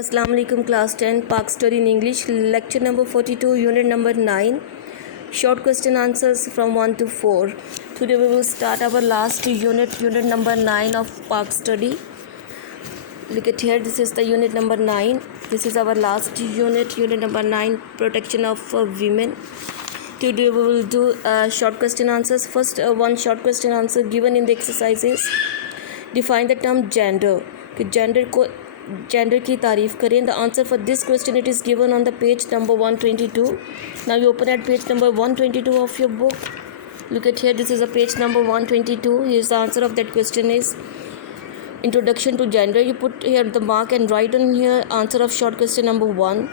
Assalamu alaikum class 10 Park Study in English lecture number 42 unit number 9 short question answers from 1 to 4. Today we will start our last unit number 9 of Park Study. Look at here, this is the unit number 9. This is our last unit number 9, protection of women. Today we will do short question answers. First one short question answer given in the exercises. Define the term gender. कि gender की तारीफ़ करें. The answer for this question it is given on the page number 122. Now you open at page number 122 of your book. Look at here, this is a page number 122. Here's the answer of that question is introduction to gender. You put here the mark and write on here answer of short question number 1.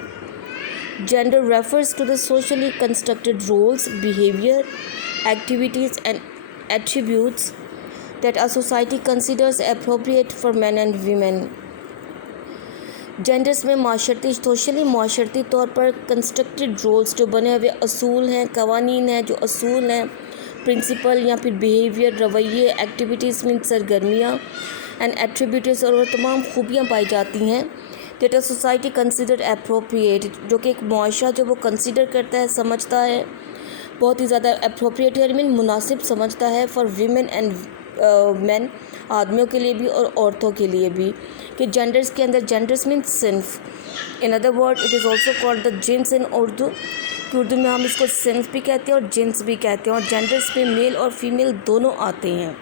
Gender refers to the socially constructed roles, behavior, activities and attributes that a society considers appropriate for men and women. Genders में माशरती तौर पर constructed roles जो बने हुए असूल हैं, कवानीन हैं, जो असूल हैं, प्रिंसिपल या फिर बिहेवियर, रवैये, एक्टिविटीज़ मीन सरगर्मियाँ एंड एट्रीब्यूट्स और वो तमाम खूबियाँ पाई जाती हैं that a society consider appropriate, जो कि एक मुआशरा जो वो कंसिडर करता है, समझता है बहुत ही ज़्यादा एप्रोप्रिएट है मीन मुनासिब समझता है फॉर वीमेन एंड मैन, आदमियों के लिए भी और औरतों के लिए भी. कि जेंडर्स के अंदर जेंडर्स मीन सिन्फ, in other word it is also called the जिन्स इन उर्दू. कि उर्दू में हम इसको सिन्फ भी कहते हैं और जिन्स भी कहते हैं. और जेंडर्स में मेल और फीमेल दोनों आते हैं.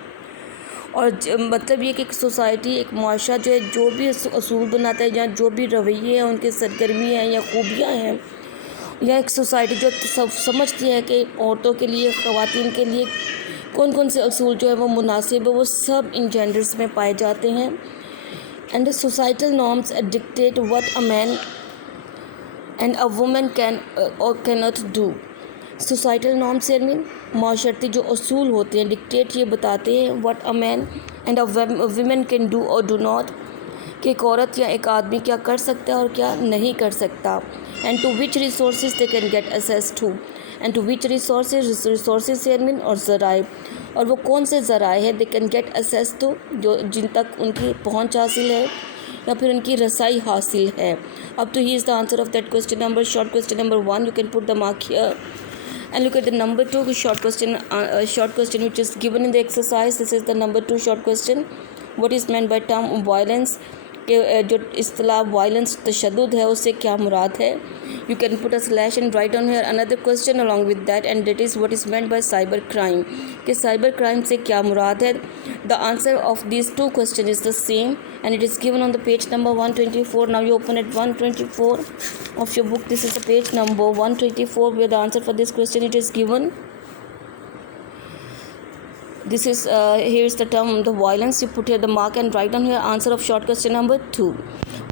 और मतलब ये कि एक सोसाइटी, एक मुआशरा जो है जो भी असूल बनाता है या जो भी रवैये हैं, उनके सरगर्मी हैं या खूबियाँ हैं, या एक सोसाइटी जो सब समझती है कि औरतों के लिए, ख़वातीन के लिए कौन कौन से असूल जो है वो मुनासिब है, वो सब इन जेंडर्स में पाए जाते हैं. And the societal norms dictate what a man and a woman can और can not do. Societal norms mean माशरती जो असूल होते हैं, डिक्टेट ये बताते हैं what a man and a woman can do और डू नॉट, कि एक औरत या एक आदमी क्या कर सकता है और क्या नहीं कर सकता. And to which resources they can get access to, and to which resources mean और ज़राए, और वो कौन से ज़राए हैं they can get access to, जो जिन तक उनकी पहुंच हासिल है या फिर उनकी रसाई हासिल है. अब तो ही is the answer of that question number short question number 1. You can put the mark here and look at the number 2 short question which is given in the exercise. This is the number 2 short question. What is meant by term violence? कि जो इस्तिलाह violence तशद्दुद है उससे क्या मुराद है. You can put a slash and right on here another question along with that and that is what is meant by cyber crime, कि cyber crime से क्या मुराद है. The answer of these two question is the same and it is given on the page number 124. Now you open at 124 of your book. This is the page number 124 where the answer for this question it is given. This is here is the term the violence. You put here the mark and write down here answer of short question number 2.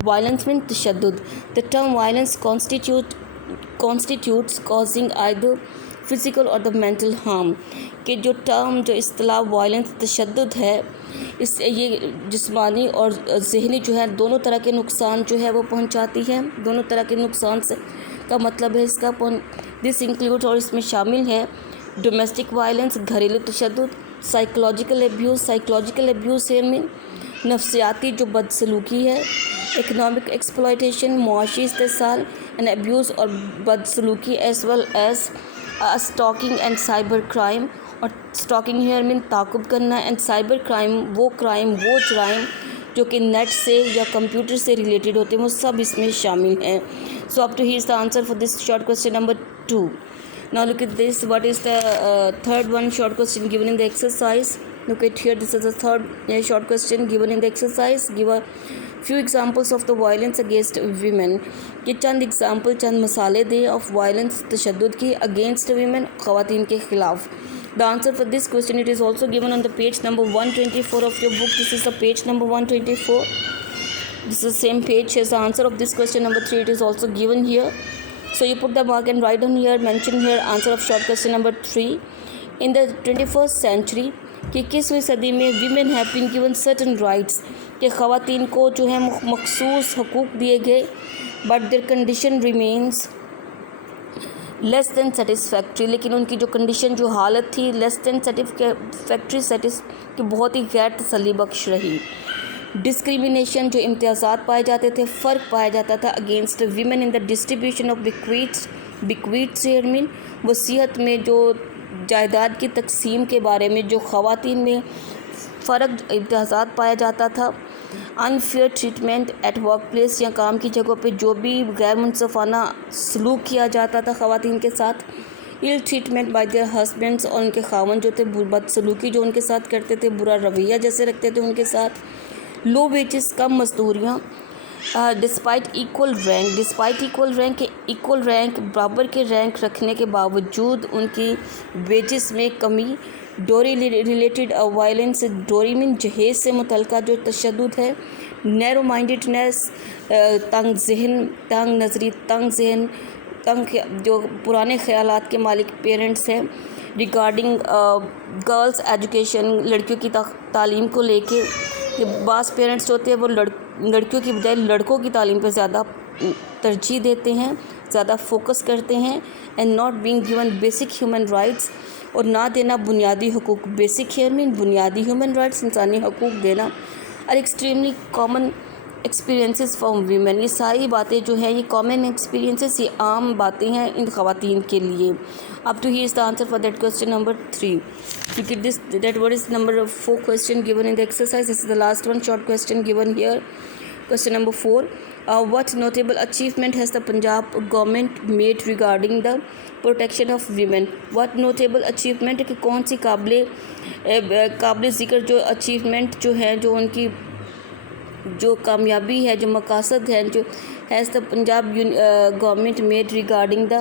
Violence means tashaddud. The term violence constitutes causing either physical or the mental harm. कि जो term जो इस्तिलाह violence तशद्दुद है, इस ये जिस्मानी और ज़हनी जो है दोनों तरह के नुकसान जो है वो पहुंचाती है. दोनों तरह के नुकसान से का मतलब है इसका दिस इंक्लूड, और इसमें शामिल है डोमेस्टिक वायलेंस घरेलू तशद्दुद, साइकोलॉजिकल एब्यूज़ है मीन नफ्सियाती जो बदसलूकी है, इकनॉमिक एक्सप्लॉयटेशन मुआशी इस्तेसाल एंड एब्यूज़ और बदसलूकी as well as stalking and cyber crime. और स्टॉकिंग हेयर मीन ताक़ुब करना एंड साइबर क्राइम वो जराइम जो कि नेट से या कंप्यूटर से रिलेटेड होते हैं, वो सब इसमें शामिल हैं. So up to he is the answer for this short question number 2. Now look at this. What is the third one short question given in the exercise? Look at here. This is the third short question given in the exercise. Give a few examples of the violence against women. कि चंद example, चंद मिसालें दें of violence तशद्दुद की against women, ख़वातीन के ख़िलाफ़. The answer for this question it is also given on the page number 124 of your book. This is the page number 124. This is the same page. Here's the answer of this question number 3. It is also given here. So you put the mark and write down here, mention here answer of short question number 3. In the 21st century, कि 21वीं सदी में women have been given certain rights, कि ख़वातीन को जो है मखसूस हकूक़ दिए गए, but their condition remains less than satisfactory. लेकिन उनकी जो कंडीशन, जो हालत थी लेस दैन सेटिस्फैक्ट्री, कि बहुत ही गैर तसल्ली बख्श रही. डिस्क्रिमिनेशन जो इम्तियाज़ात पाए जाते थे, फ़र्क पाया जाता था against women in the distribution of bequests चेयरमिन, वसीयत में जो जायदाद की तकसीम के बारे में जो ख़वातीन में फ़र्क इम्तियाज़ात पाया जाता था, unfair treatment at work place या काम की जगहों पे जो भी गैर मुनसफ़ाना सलूक किया जाता था ख़वातीन के साथ, ill treatment by their husbands और उनके खावन जो थे बदसलूकी जो उनके साथ करते थे, बुरा रवैया जैसे रखते थे उनके साथ, लो वेजेस कम मजदूरियाँ, डिस्पाइट इक्वल रैंक बराबर के रैंक रखने के बावजूद उनकी वेजेस में कमी, डोरी रिलेटेड वायलेंस, डोरी मीन जहेज़ से मुतल्लिक़ जो तशद्दुद है, नैरो माइंडेडनेस, तंग नज़री, जो पुराने ख़यालात के मालिक पेरेंट्स हैं, रिगार्डिंग गर्ल्स एजुकेशन, लड़कियों की तालीम को लेके बास पेरेंट्स होते हैं वो लड़कियों की बजाय लड़कों की तालीम पर ज़्यादा तरजीह देते हैं, ज़्यादा फोकस करते हैं, and not being given basic human rights, और ना देना बुनियादी हकूक़, बेसिक बुनियादी ह्यूमन राइट्स, इंसानी हकूक़ देना, और extremely common experiences from women. ये सारी बातें जो हैं ये कॉमन एक्सपीरियंसेस, ये आम बातें हैं इन ख़वातीन के लिए। अब to here is the answer for that question number 3, क्योंकि that what is number 4 question given in the exercise. This is the last one short question given here. Question number 4, what notable achievement has the Punjab government made regarding the protection of women? What notable achievement कि कौन सी काबिल ज़िक्र जो achievement जो है, जो उनकी जो कामयाबी है, जो मकासद हैं, जो has the Punjab government made regarding the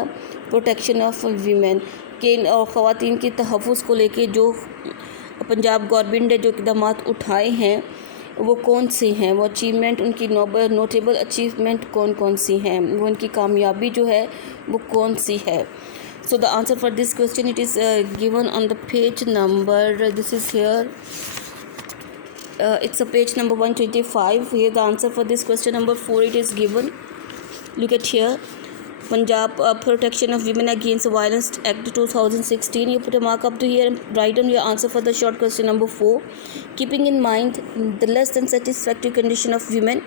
protection of women, के और ख़वातीन की तहफ़्फ़ुज़ को लेके जो पंजाब गवर्नमेंट ने जो इक़दाम उठाए हैं वो कौन से हैं, वो अचीवमेंट उनकी नोटेबल अचीवमेंट कौन सी हैं, वो उनकी कामयाबी जो है वो कौन सी है. So the answer for this question, it is given on the page number, this is here, it's a page number 125. Here the answer for this question number 4, it is given. Look at here, Punjab Protection of Women Against Violence Act 2016. You put a mark up to here and write on your answer for the short question number 4. Keeping in mind the less than satisfactory condition of women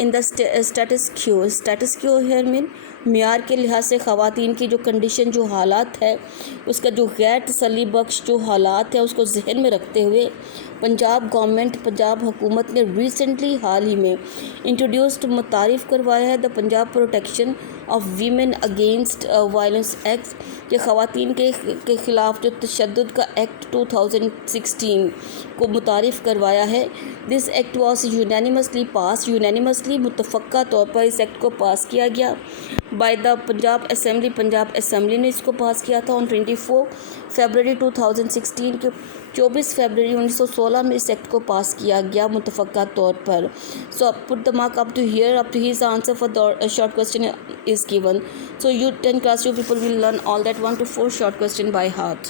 in the status क्यो hair mean मेयार के लिहाज से ख़वातीन की जो condition, जो हालात है, उसका जो गैर तसल्ली बख्श जो हालात है उसको जहन में रखते हुए पंजाब गवर्नमेंट, पंजाब हुकूमत ने रिसेंटली हाल ही में इंट्रोड्यूस्ड मुतारिफ़ करवाया है the Punjab protection of women against violence act, के ख़वातीन के ख़िलाफ़ जो तशद्दुद का एक्ट 2016 को मुतारिफ़ करवाया है. दिस एक्ट वॉज यूनानिमसली मुतफ़क्का तौर पर इस एक्ट को पास किया गया बाय द पंजाब असेंबली ने इसको पास किया था ऑन 24 फरवरी 2016 के 24 फरवरी 1916 में इस एक्ट को पास किया गया मुतफ़क्का तौर पर. So put the mark up to here answer for the short question is given. So you 10 class 2 people will learn all that 1 to 4 short question by heart.